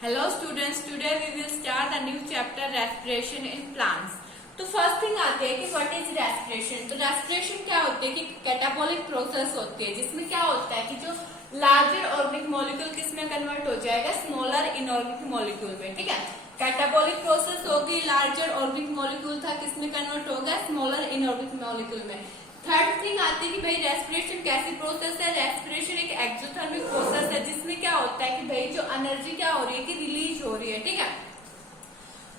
Hello students, today we will start a new chapter respiration in plants. तो first thing आती है कि what is respiration. तो respiration क्या होती है कि कैटाबॉलिक प्रोसेस होती है जिसमें क्या होता है कि जो लार्जर ऑर्गेनिक मॉलिक्यूल किसमें कन्वर्ट हो जाएगा, स्मॉलर इनऑर्गेनिक मॉलिक्यूल में। ठीक है, कैटाबॉलिक प्रोसेस होगी, लार्जर ऑर्गेनिक मॉलिक्यूल था किसमें कन्वर्ट होगा, स्मॉलर इनऑर्गेनिक मॉलिक्यूल में। थर्ड थिंग आती है कि भाई रेस्पिरेशन कैसी प्रोसेस है। रेस्पिरेशन एक एक्सोथर्मिक प्रोसेस है जिसमें क्या होता है कि भाई जो एनर्जी क्या हो रही है कि रिलीज हो रही है। ठीक है,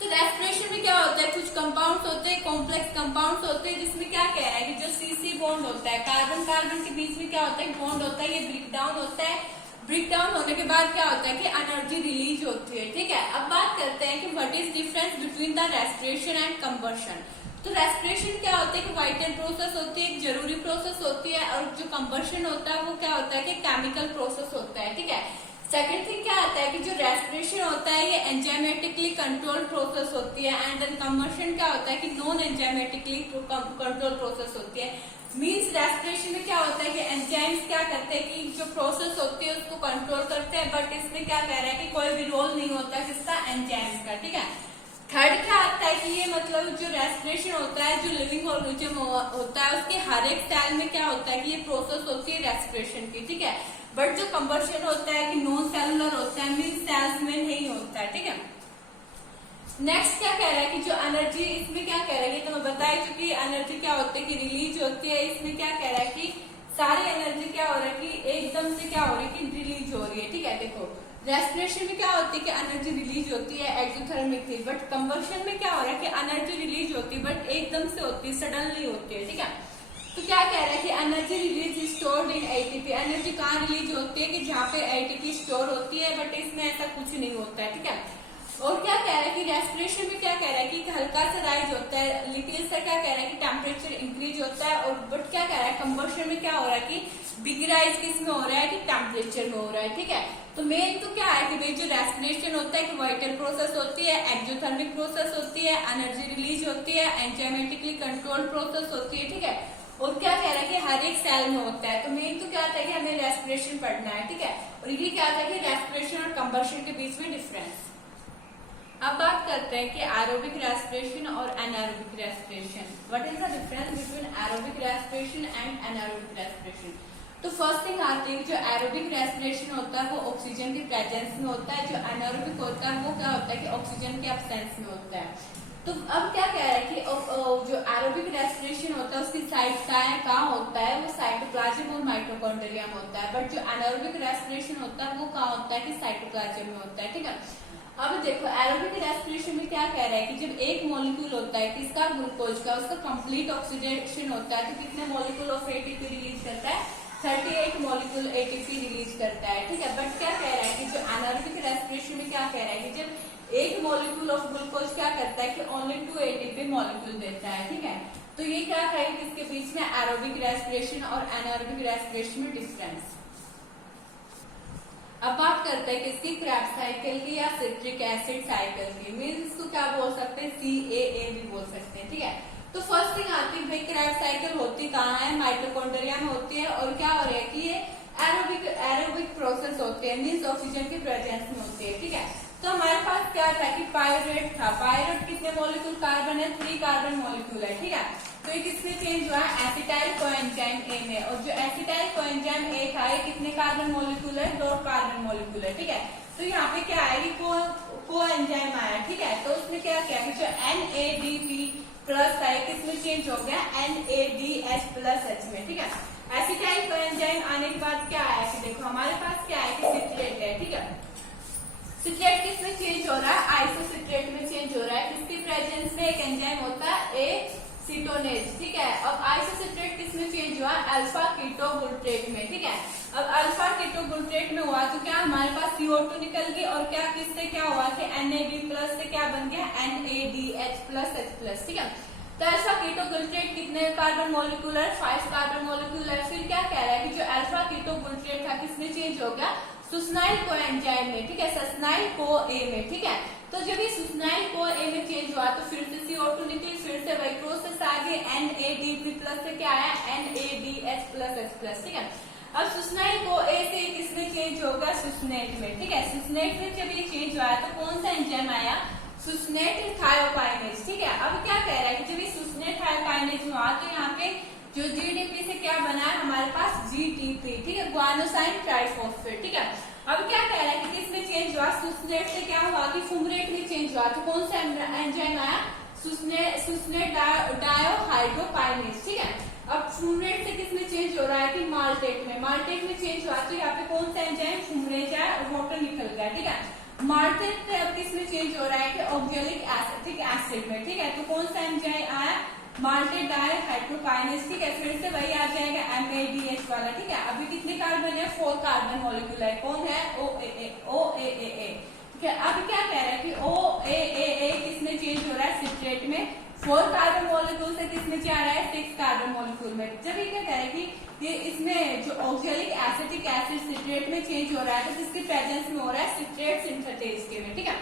तो रेस्पिरेशन में क्या होता है, कुछ कंपाउंड्स होते हैं, कॉम्प्लेक्स कंपाउंड्स होते हैं जिसमें क्या कह रहा है कि जो सीसी बॉन्ड होता है, कार्बन कार्बन के बीच में क्या होता है, बॉन्ड होता है, ये ब्रेक डाउन होता है। ब्रेक डाउन होने के बाद क्या होता है कि एनर्जी रिलीज होती है। ठीक है, अब बात करते हैं कि what is difference between the respiration and combustion. तो रेस्पिरेशन क्या होता है कि वाइटल प्रोसेस होती है, एक जरूरी प्रोसेस होती है, और जो कंबशन होता है वो क्या होता है कि केमिकल प्रोसेस होता है। ठीक है, सेकंड थिंग क्या आता है कि जो रेस्पिरेशन होता है ये एंजाइमेटिकली कंट्रोल प्रोसेस होती है, एंड देन कंबशन क्या होता है कि नॉन एंजाइमेटिकली कंट्रोल प्रोसेस होती है। मींस रेस्पिरेशन में क्या होता है कि एंजाइम्स क्या करते हैं कि जो प्रोसेस होती है उसको कंट्रोल करते हैं, बट इसमें क्या कह रहा है कि कोई भी रोल नहीं होता है किसका, एंजाइम्स का। ठीक है, थर्ड क्या आता है कि ये मतलब जो रेस्पिरेशन होता है, जो लिविंग ऑर्गेनिज्म होता है उसके हर एक सेल में क्या होता है कि ये प्रोसेस होती है रेस्पिरेशन की। ठीक है, बट जो कंबशन होता है कि नॉन सेलुलर होता है, मीन सेल्स में नहीं होता है। ठीक है, नेक्स्ट क्या कह रहा है कि जो एनर्जी, इसमें क्या कह रहा है तो मैं बताई चुकी, एनर्जी क्या होती है कि रिलीज होती है। इसमें क्या कह रहा है कि सारी एनर्जी क्या हो रहा है कि एकदम से क्या हो रही है कि रिलीज हो रही है। ठीक है, देखो रेस्पिरेशन में क्या होती है कि एनर्जी रिलीज होती है एक्सोथर्मिकली, बट कंबशन में क्या हो रहा है कि एनर्जी रिलीज होती है बट एकदम से होती है, सडनली होती है। ठीक है, तो क्या कह रहा है कि energy release stored in ATP. Energy कहाँ रिलीज होती है कि जहाँ पे एटीपी स्टोर होती है, बट इसमें ऐसा कुछ नहीं होता है। ठीक है, और क्या कह रहा है कि रेस्पिरेशन में क्या कह रहा है कि हल्का सा राइज होता है, लिटिल सा क्या कह रहा है कि टेम्परेचर इंक्रीज होता है, और बट क्या कह रहा है कंबशन में क्या हो रहा है कि बिग राइज किस में हो रहा है कि टेम्परेचर में हो रहा है। ठीक है, तो मेन तो क्या है कि भाई जो रेस्पिरेशन होता है कि वाइटल प्रोसेस होती है, एक्सोथर्मिक प्रोसेस होती है, एनर्जी रिलीज होती है, एंजाइमेटिकली कंट्रोल प्रोसेस होती है। ठीक है, और क्या कह रहा है कि हर एक सेल में होता है। तो मेन तो क्या आता है कि हमें रेस्पिरेशन पढ़ना है। ठीक है, और ये क्या आता है कि रेस्पिरेशन और कंबशन के बीच में डिफरेंस। अब बात करते हैं कि एरोबिक रेस्पिरेशन और anaerobic respiration. What is the difference between aerobic respiration and anaerobic respiration. तो फर्स्ट थिंग आती है जो एरोबिक रेस्पिरेशन होता है वो ऑक्सीजन की प्रेजेंस में होता है, जो एनारोबिक होता है वो क्या होता है कि ऑक्सीजन के एब्सेंस में होता है। तो अब क्या कह रहा है कि जो एरोबिक रेस्पिरेशन होता है उसकी साइट कहाँ होता है, वो साइटोप्लाज्म और माइटोकॉन्ड्रिया में होता है, बट जो एनारोबिक रेस्पिरेशन होता है वो कहाँ होता है कि साइटोप्लाज्म में होता है। ठीक है, अब देखो एरोबिक रेस्पिरेशन में क्या कह रहा है कि जब एक मॉलिक्यूल होता है किसका, ग्लूकोज का, उसका कंप्लीट ऑक्सीडेशन होता है, तो कितने मॉलिक्यूल ऑफ एटीपी रिलीज करता है, 38 मॉलिक्यूल एटीपी रिलीज करता है। ठीक है, बट क्या कह रहा है कि जो एनारोबिक रेस्पिरेशन में क्या कह रहा है कि जब एक मॉलिक्यूल ऑफ ग्लूकोज क्या करता है कि ओनली 2 एटीपी मॉलिक्यूल देता है। ठीक है, तो ये क्या है कि इसके बीच में एरोबिक रेस्पिरेशन और एनारोबिक रेस्पिरेशन में डिफरेंस। अब बात करते हैं किसकी, क्रेब्स साइकिल की या सिट्रिक एसिड साइकिल की। मीन्स इसको क्या बोल सकते हैं, CAA भी बोल सकते हैं। ठीक है, तो फर्स्ट थिंग आती है भाई क्रेब्स साइकिल होती कहाँ है, माइटोकॉन्ड्रिया में होती है, और क्या हो रहा है कि ये एरोबिक प्रोसेस होती है, मीन्स ऑक्सीजन की प्रेजेंस में होती है। ठीक है, तो हमारे पास क्या था कि पायरेट था। पायरेट कितने मॉलिक्यूल, कार्बन है, 3 कार्बन मॉलिक्यूल है। ठीक है, तो ये किसमें चेंज हुआ है, एसिटाइल कोएंजाइम A में, और जो एसिटाइल कोएंजाइम A था ये कितने कार्बन मॉलिक्यूल है, 2 कार्बन मॉलिक्यूल है। ठीक है, तो यहाँ पे क्या आएगी, कोएंजाइम आया। ठीक है, तो उसमें क्या किया कि जो NADP प्लस था किसमें चेंज हो गया, NADH+H में। ठीक है, एसिटाइल कोएंजाइम आने के बाद क्या आया कि देखो हमारे पास क्या है कि सिट्रेट है। ठीक है, सिट्रेट किसमें चेंज हो रहा है, आइसोसिट्रेट में चेंज हो रहा है, किसकी प्रेजेंस में, एक एंजाइम होता है एसीटोनेज। ठीक है, अब आइसोसिट्रेट किसमें चेंज हुआ, अल्फा कीटोगुल्ट्रेट में। ठीक है, अब अल्फा कीटोगुल्ट्रेट में हुआ तो क्या हमारे पास CO2 निकल गई, और क्या किससे क्या हुआ कि NAD+ से क्या बन गया, NADH+H+। ठीक है, तो अल्फा कीटोगुल्ट्रेट कितने कार्बन मॉलिक्यूल है, 5 कार्बन मॉलिक्यूल है। फिर क्या कह रहा है कि जो अल्फा कीटोगुल्ट्रेट था किसमें चेंज हो गया, सुस्नाइल कोएंजाइम में। ठीक है, सस्नाइल CoA में। ठीक है, तो जब ये सुस्नाइल CoA में चेंज हुआ तो फिर से CO2 निकली, फिर से वही प्रोसेस आगे NADP+ से क्या आया, NADH+H+। ठीक है, अब सुसनाइल को ए से किसमें चेंज होगा, सुसनेट में, ठीक है। सुसनेट में जब ये चेंज हुआ तो कौन सा एंजाइम आया, सुसनेट थायोकाइनेज, ठीक है। अब क्या कह रहा है कि जब ये सुसनेट थायोकाइनेज में हुआ तो यहाँ पे जो जीडीपी से क्या बना है हमारे पास, जीटीपी, ठीक है, ग्वानोसाइन ट्राइफॉस्फेट, ठीक है। अब क्या कह रहा है कि किसमें चेंज हुआ, सुसनेट से क्या हुआ कि फुमरेट में चेंज हुआ, तो कौन सा एंजाइम आया, सुसनेट डायोहाइड्रोकाइनेज, ठीक है। अब फुमरेट से किसमें चेंज हो रहा है कि माल्टेट में, माल्टेट में चेंज हुआ तो यहाँ पे कौन सा एंजाइम, फुमरेट है और वाटर निकल गया, ठीक है। माल्टेट से अब किसमें चेंज हो रहा है कि ऑक्जेलिक एसिटिक एसिड में, ठीक है। तो कौन सा एंजाइम आया, माल्टेट डायहाइड्रोकाइनेज, ठीक है। फिर से वही आ जाएगा MADH वाला, ठीक है। अभी कितने कार्बन है, 4 कार्बन मॉलिक्यूल है, कौन है, OAA, ठीक है। अब क्या कह रहा है कि OAA किसमें चेंज हो रहा है, सिट्रेट में, 4 कार्बन मॉलिक्यूल से किसमें जा रहा है, 6 कार्बन मॉलिक्यूल में। जब ये क्या कह रहा है कि ये इसमें जो ऑक्जेलिक एसिटिक एसिड सिट्रेट में चेंज हो रहा है तो किसके प्रेजेंस में हो रहा है, सिट्रेट सिंथेटेज के में, ठीक है।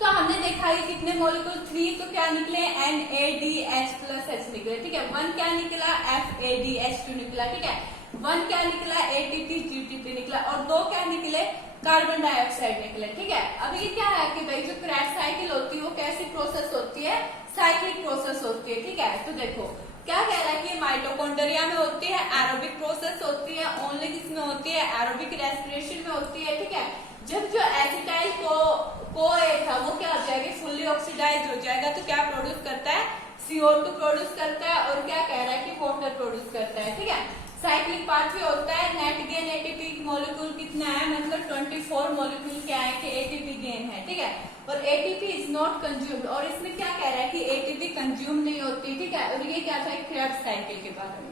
तो हमने देखा है कितने मॉलिक्यूल, 3 तो क्या निकले, NADH+H निकले, ठीक है। 1 क्या निकला, FADH2 निकला, ठीक है। 1 क्या निकला, ATP GTP निकला, और 2 क्या निकले, कार्बन डाइऑक्साइड निकले, ठीक है। अब ये क्या है कि भाई जो क्रेश साइकिल होती है वो कैसी प्रोसेस होती है, साइक्लिक प्रोसेस होती है, ठीक है। तो देखो क्या कह रहा है कि माइटोकॉन्ड्रिया में होती है, एरोबिक प्रोसेस होती है, ओनली किसमें होती है, एरोबिक रेस्पिरेशन में होती है, ठीक है। जब जो एसिटाइल को था वो क्या हो जाएगा, फुल्ली ऑक्सीडाइज हो जाएगा तो क्या प्रोड्यूस करता है, CO2 प्रोड्यूस करता है, और क्या कह रहा है कि वाटर प्रोड्यूस करता है, ठीक है। साइक्लिक पाथवे होता है, नेट गेन एटीपी मॉलिक्यूल कितना है, मतलब 24 मॉलिक्यूल क्या है कि एटीपी गेन है, ठीक है। और एटीपी इज नॉट कंज्यूम्ड, और इसमें क्या कह रहा है कि एटीपी कंज्यूम नहीं होती, ठीक है। और ये क्या था, क्रेब्स साइकिल के बारे में।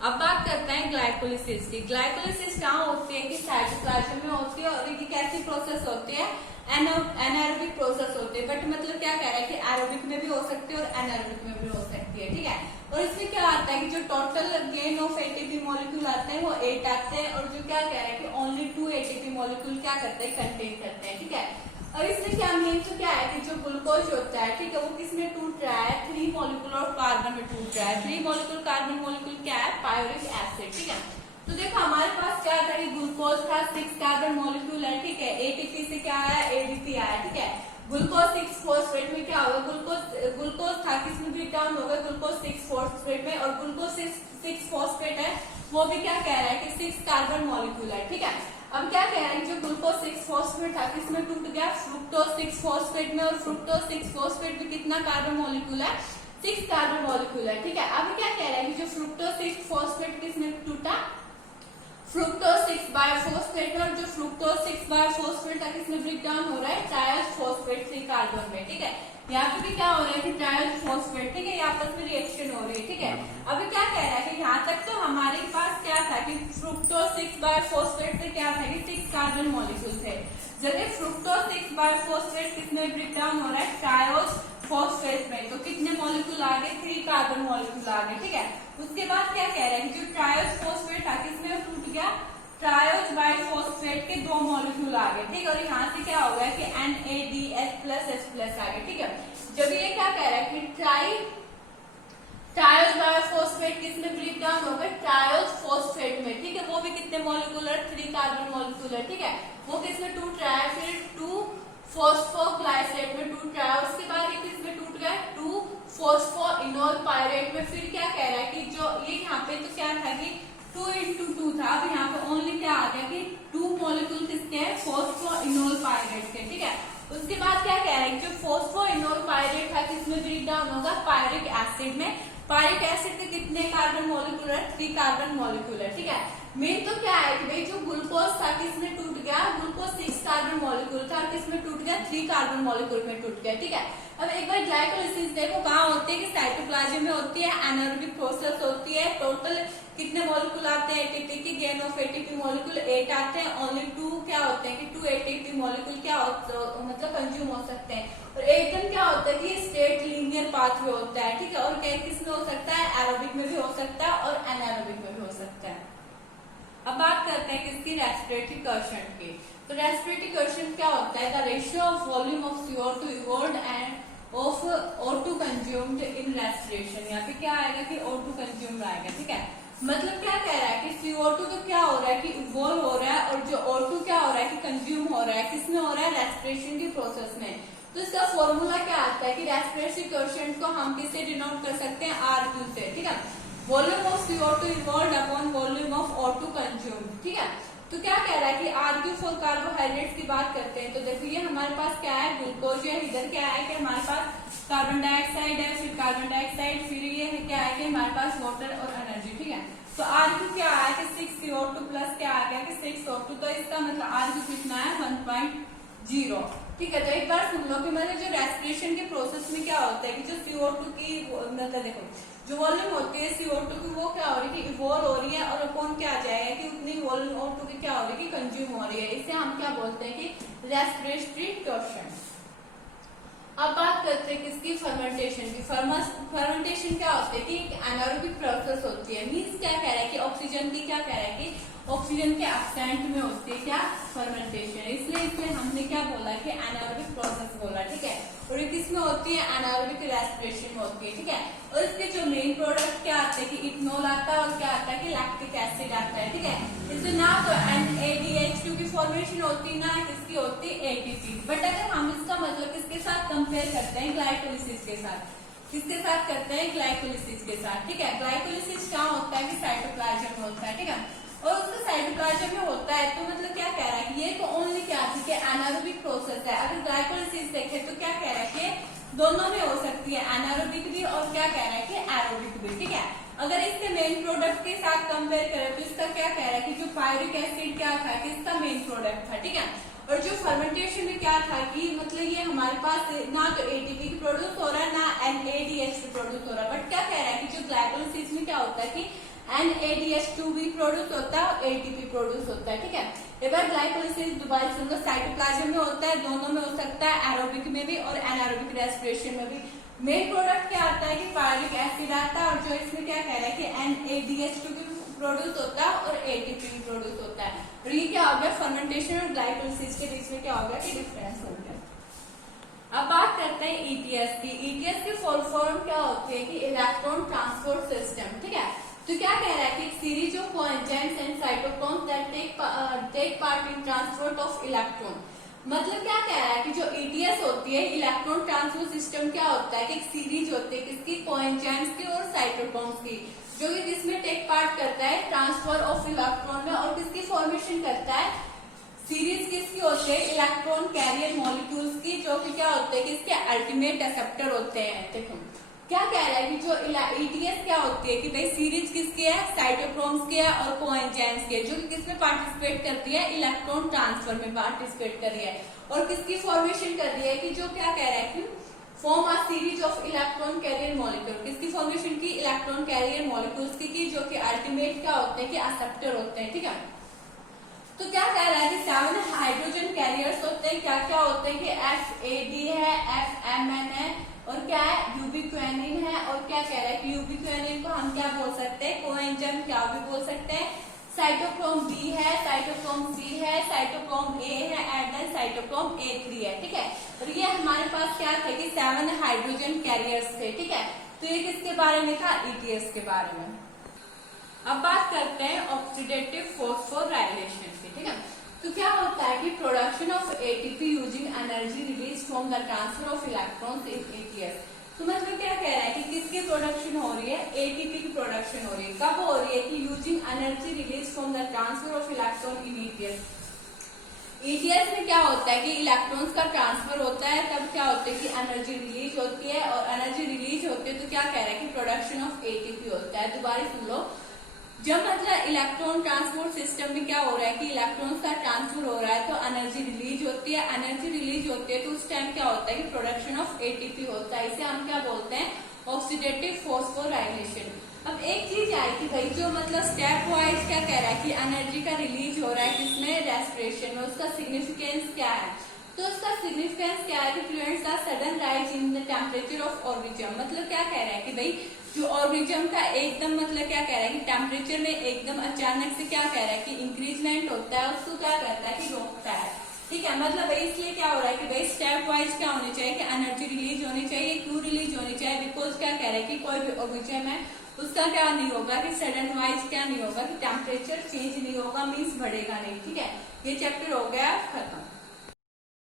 अब बात करते हैं ग्लाइकोलिसिस की। ग्लाइकोलिसिस कहाँ होती है कि साइटोप्लाज्म में होती है, और ये कैसी प्रोसेस होती है, एनारोबिक प्रोसेस होती है। बट मतलब क्या कह रहा है कि एरोबिक में भी हो सकती है और एनारोबिक में भी हो सकती है, ठीक है। और इसमें क्या आता है कि जो total gain of ATP molecule आते हैं वो 8 आते हैं, और जो क्या कह रहा है कि ओनली 2 एटीपी मॉलिक्यूल क्या करते हैं, कंटेन करते हैं, ठीक है। और इसमें क्या मेन तो क्या है कि जो ग्लूकोज होता है, ठीक है, वो किसमें टूट रहा है, 3 मॉलिक्यूल और कार्बन में टूट रहा है। 3 मॉलिक्यूल कार्बन मॉलिक्यूल क्या है, पायोरिक एसिड, ठीक है। तो देखो हमारे पास क्या था कि ग्लूकोज था, 6 कार्बन मॉलिक्यूल है, ठीक है। एटीपी से क्या आया, ADP आया, ठीक है। ग्लूकोज 6 फॉस्फेट में क्या होगा, ग्लूकोज था किसमें ब्रेक डाउन होगा, ग्लूकोज 6 फॉस्फेट में, और ग्लूकोज 6 फॉस्फेट है वो भी क्या कह रहा है कि 6 कार्बन मॉलिक्यूल है, ठीक है। अब क्या कह रहा है, जो ग्लूकोज 6 फॉस्फेट था किसमें टूट गया, फ्रुक्टोज 6 फॉस्फेट में, और फ्रुक्टोज 6 फॉस्फेट में कितना कार्बन मॉलिक्यूल है, 6 कार्बन मॉलिक्यूल है, ठीक है। अब क्या कह रहा है कि जो फ्रुक्टोज 6 फॉस्फेट किसमें टूटा, फ्रुक्टोज 6-बायोफॉस्फेट में, और जो फ्रुक्टोज 6-बायोफॉस्फेट है किसमें ब्रेक डाउन हो रहा है, ट्रायोफॉस्फेट 3 कार्बन में, ठीक है। यहाँ पे भी क्या हो रहा है कि ट्रायोफॉस्फेट, ठीक है, ये आपस में रिएक्शन हो रही है, ठीक है। अभी क्या कह रहा है कि यहाँ तक तो हमारे पास क्या था कि फ्रुक्टोज 6-बायोफॉस्फेट से क्या था कि 6 कार्बन मॉलिक्यूल थे। जब फ्रुक्टोज 6-बायोफॉस्फेट किसमें ब्रेक डाउन हो रहा है, ट्रायोफॉस्फेट में, तो कितने मॉलिक्यूल आ गए, 3 कार्बन मॉलिक्यूल आ गए, ठीक है। उसके बाद क्या कह रहा है कि जो ट्रायोफॉस्फेट था किसमें टूट गया, ट्रायोज बाइफॉस्फेट के 2 मॉलिक्यूल आ गए, ठीक है। और यहाँ से क्या हो गया कि NADH+H+ आ गया, ठीक है। जब ये क्या कह रहा है कि ट्रायोज बाइफॉस्फेट किसमें ब्रेक डाउन हो गया, ट्रायोज फॉस्फेट में, ठीक है। वो भी कितने मॉलिक्यूल है, 3 कार्बन मॉलिक्यूल है, ठीक है। वो किसमें टूट रहा है, फिर 2 फॉस्फोग्लाइसेट में टूट रहा है। उसके बाद ये किसमें टूट गया, 2 फॉस्फोइनोल पायरेट में। फिर क्या कह रहा है कि जो ये यहाँ पे तो क्या था कि 2:2 था, अब यहाँ पे ओनली क्या आ गया कि 2 मॉलिक्यूल किसके हैं, फॉस्फोइनोल पायरेट के, ठीक है। उसके बाद क्या कह रहा है कि जो फॉस्फोइनोल पायरेट था किसमें ब्रेक डाउन होगा, पायरिक एसिड में। पायरिक एसिड के कितने कार्बन मॉलिक्यूल है, 3 कार्बन मॉलिक्यूल है, ठीक है। मेन तो क्या है कि भाई जो ग्लूकोज था किसमें टूट गया, ग्लूकोज 6 कार्बन मॉलिक्यूल था, किसमें टूट गया, 3 कार्बन मॉलिक्यूल में टूट गया, ठीक है। अब एक बार ग्लाइकोलिसिस देखो कहाँ होती है कि साइटोप्लाज्म में होती है, एनारोबिक प्रोसेस होती है। टोटल कितने मॉलिक्यूल आते हैं, एटीपी की गेन ऑफ एटीपी मॉलिक्यूल 8 आते हैं, ओनली 2 क्या होते हैं कि 2 एटीपी मॉलिक्यूल क्या मतलब कंज्यूम हो सकते हैं। और एकदम क्या होता है कि स्ट्रेट लीनियर पाथवे होता है, ठीक है। और किसमें हो सकता है, एरोबिक में भी हो सकता है और एनारोबिक में भी हो सकता है। अब बात करते हैं किसकी, रेस्पिरेटरी क्वेश्चन की। तो रेस्पिरेटरी क्वेश्चन क्या होता है, the ratio of volume of CO2 evolved and of O2 consumed in respiration. यहाँ पे क्या आएगा कि O2 कंज्यूम्ड आएगा, ठीक है। मतलब क्या कह रहा है कि CO2 तो क्या हो रहा है कि इवॉल्व हो रहा है, और जो O2 क्या हो रहा है कि कंज्यूम हो रहा है, किसमें हो रहा है, रेस्पिरेशन की प्रोसेस में। तो इसका फॉर्मूला क्या आता है कि रेस्पिरेटरी कोएफिशिएंट को हम किससे डिनोट कर सकते हैं, RQ से, ठीक है। Volume of CO2 evolve upon volume of O2 consume, ठीक है। तो क्या कह रहा है कि RQ फॉर कार्बोहाइड्रेट्स की बात करते हैं, तो देखो ये हमारे पास क्या है, ग्लूकोज है, इधर क्या है कि हमारे पास कार्बन डाइऑक्साइड है, फिर कार्बन डाइऑक्साइड, फिर ये है क्या है कि हमारे पास वाटर और एनर्जी, ठीक है। तो RQ क्या आया कि 6CO2 प्लस क्या आ गया कि 6O2, तो इसका मतलब RQ कितना है 1.0, ठीक है। तो एक बार सुन लो कि मतलब जो रेस्पिरेशन के प्रोसेस में क्या होता है कि जो CO2 की मतलब देखो जो वॉल्यूम होती है CO2 की वो क्या हो रही है कि इवॉल्व हो रही है, और अपॉन क्या आ जाएगा कि उतनी वॉल्यूम O2 की क्या हो रही है कि कंज्यूम हो रही है। इसे हम क्या बोलते हैं कि रेस्पिरेटरी कोएफिशिएंट। अब बात करते हैं किसकी, फर्मेंटेशन की। फर्मेंटेशन क्या होती है कि एनारोबिक प्रोसेस होती है। मींस क्या कह रहा है कि ऑक्सीजन की क्या कह रहा है कि ऑक्सीजन के एब्सेंट में होती है क्या, फर्मेंटेशन। इसलिए हमने क्या बोला कि एनारोबिक प्रोसेस बोला, ठीक है। और ये किसमें होती है, एनारोबिक रेस्पिरेशन में होती है, ठीक है। और इसके जो मेन प्रोडक्ट क्या आते हैं कि इथेनॉल आता है, और क्या आता है कि लैक्टिक एसिड आता है, ठीक है। इससे ना तो NADH2 की फॉर्मेशन होती, ना किसकी होती, ATP। बट अगर हम इसका मतलब किसके साथ कंपेयर करते हैं, ग्लाइकोलिसिस के साथ, किसके साथ करते हैं, ग्लाइकोलिसिस के साथ, ठीक है। ग्लाइकोलिसिस क्या होता है कि साइटोप्लाज्म में होता है, ठीक है। और उसका साइटोप्लाज्म में होता है, तो मतलब क्या कह रहा है कि ये तो ओनली क्या है एनारोबिक प्रोसेस है। अगर ग्लाइकोलिसिस देखे तो क्या कह रहा है कि दोनों में हो सकती है, एनारोबिक भी और क्या कह रहा है कि एरोबिक भी, ठीक है। अगर इसके मेन प्रोडक्ट के साथ कंपेयर करें तो इसका क्या कह रहा है कि जो पायरिक एसिड क्या था कि इसका मेन प्रोडक्ट था, ठीक है। और जो फर्मेंटेशन में क्या था कि मतलब ये हमारे पास ना तो ATP की प्रोड्यूस हो रहा है, ना NADH प्रोड्यूस हो रहा है। बट क्या कह रहा है कि जो ग्लाइकोलिसिस में क्या होता है कि NADH2 भी प्रोड्यूस होता है और ATP प्रोड्यूस होता है, ठीक है। एक बार ग्लाइकोलिसिस दोबारा सुन लो, साइटोप्लाज्म में होता है, दोनों में हो सकता है, एरोबिक में भी और एनारोबिक रेस्पिरेशन में भी। मेन प्रोडक्ट क्या आता है कि पायरिक एसिड आता है, और जो इसमें क्या कह रहा है कि NADH2 भी प्रोड्यूस होता है और ATP भी प्रोड्यूस होता है। और ये क्या हो गया, फर्मेंटेशन और ग्लाइकोलिसिस के बीच में क्या हो गया कि डिफरेंस हो गया। अब बात करते हैं ETS की। ETS की फुल फॉर्म क्या होती है कि इलेक्ट्रॉन ट्रांसपोर्ट सिस्टम, ठीक है। तो क्या कह रहा है कि series of coenzymes and cytochromes that take part in transport of electron. मतलब क्या कह रहा है कि जो ETS होती है, इलेक्ट्रॉन ट्रांसपोर्ट सिस्टम, क्या होता है कि एक सीरीज होती है किसकी, कोएंजाइम्स की और साइटोक्रोम्स की, जो कि किसमें टेक पार्ट करता है, ट्रांसफर ऑफ इलेक्ट्रॉन में, और किसकी फॉर्मेशन करता है, सीरीज किसकी होती है, इलेक्ट्रॉन कैरियर मॉलिक्यूल्स की, जो कि क्या होते हैं कि इसके अल्टीमेट एक्सेप्टर होते हैं। देखो क्या कह रहा है कि जो ETS क्या होती है कि भाई सीरीज किसकी है, साइटोक्रोम्स की है और कोएंजाइम्स की है, जो कि किसमें पार्टिसिपेट करती है, इलेक्ट्रॉन ट्रांसफर में पार्टिसिपेट कर रही है, और किसकी फॉर्मेशन कर रही है कि जो क्या कह रहा है कि form a series of electron carrier molecule, किसकी फॉर्मेशन की, इलेक्ट्रॉन कैरियर मॉलिक्यूल्स की, जो कि अल्टीमेट क्या होते हैं कि एक्सेप्टर होते हैं, ठीक है। तो क्या कह रहा है कि 7 हाइड्रोजन कैरियर्स होते हैं, क्या क्या होते हैं कि FAD है, FMN है, और क्या है, यूबिक्विनिन है, और क्या कह रहा है कि यूबिक्विनिन को हम क्या बोल सकते हैं, कोएंजाइम क्या भी बोल सकते हैं। साइटोक्रोम B है, साइटोक्रोम C है, साइटोक्रोम A है, एंड देन साइटोक्रोम A3 है, ठीक है। और ये हमारे पास क्या थे कि 7 हाइड्रोजन कैरियर्स थे, ठीक है। तो ये किसके बारे में था, ETS के बारे में। अब बात करते हैं ऑक्सीडेटिव फॉस्फोराइलेशन की, ठीक है। तो क्या होता है कि production of ATP using energy release from the transfer of electrons in ETS। तो मतलब क्या कह रहा है कि किसकी प्रोडक्शन हो रही है, ATP की प्रोडक्शन हो रही है। कब हो रही है कि using energy release from the transfer of electron in ETS। ETS में क्या होता है कि इलेक्ट्रॉन्स का ट्रांसफर होता है, तब क्या होता है कि एनर्जी रिलीज होती है, और एनर्जी रिलीज होती है तो क्या कह रहा है कि प्रोडक्शन ऑफ ATP होता है। दोबारा सुन लो, जब मतलब इलेक्ट्रॉन ट्रांसपोर्ट सिस्टम में क्या हो रहा है कि इलेक्ट्रॉन्स का ट्रांसफर हो रहा है तो एनर्जी रिलीज होती है, एनर्जी रिलीज होती है तो उस टाइम क्या होता है कि प्रोडक्शन ऑफ ATP होता है। इसे हम क्या बोलते हैं, ऑक्सीडेटिव फॉस्फोराइलेशन। अब एक चीज आई कि भाई जो मतलब स्टेप वाइज क्या कह रहा है कि एनर्जी का रिलीज हो रहा है किसमें, रेस्पिरेशन में, उसका सिग्निफिकेंस क्या है। तो उसका सिग्निफिकेंस क्या है कि prevents the sudden rise in the temperature of ऑर्बिटम। मतलब क्या कह रहा है कि भाई जो ऑर्बिटम का एकदम मतलब क्या कह रहा है कि टेम्परेचर में एकदम अचानक से क्या कह रहा है कि इंक्रीजमेंट होता है, उसको क्या करता है कि रोकता है, ठीक है। मतलब भाई इसलिए क्या हो रहा है कि भाई स्टेप वाइज क्या होनी चाहिए कि एनर्जी रिलीज होनी चाहिए। क्यों रिलीज होनी चाहिए, बिकॉज क्या कह रहा है कि कोई भी ऑर्बिटम है उसका क्या नहीं होगा कि सडन वाइज क्या नहीं होगा कि टेम्परेचर चेंज नहीं होगा, मीन्स बढ़ेगा नहीं। ठीक है, ये चैप्टर हो गया खत्म।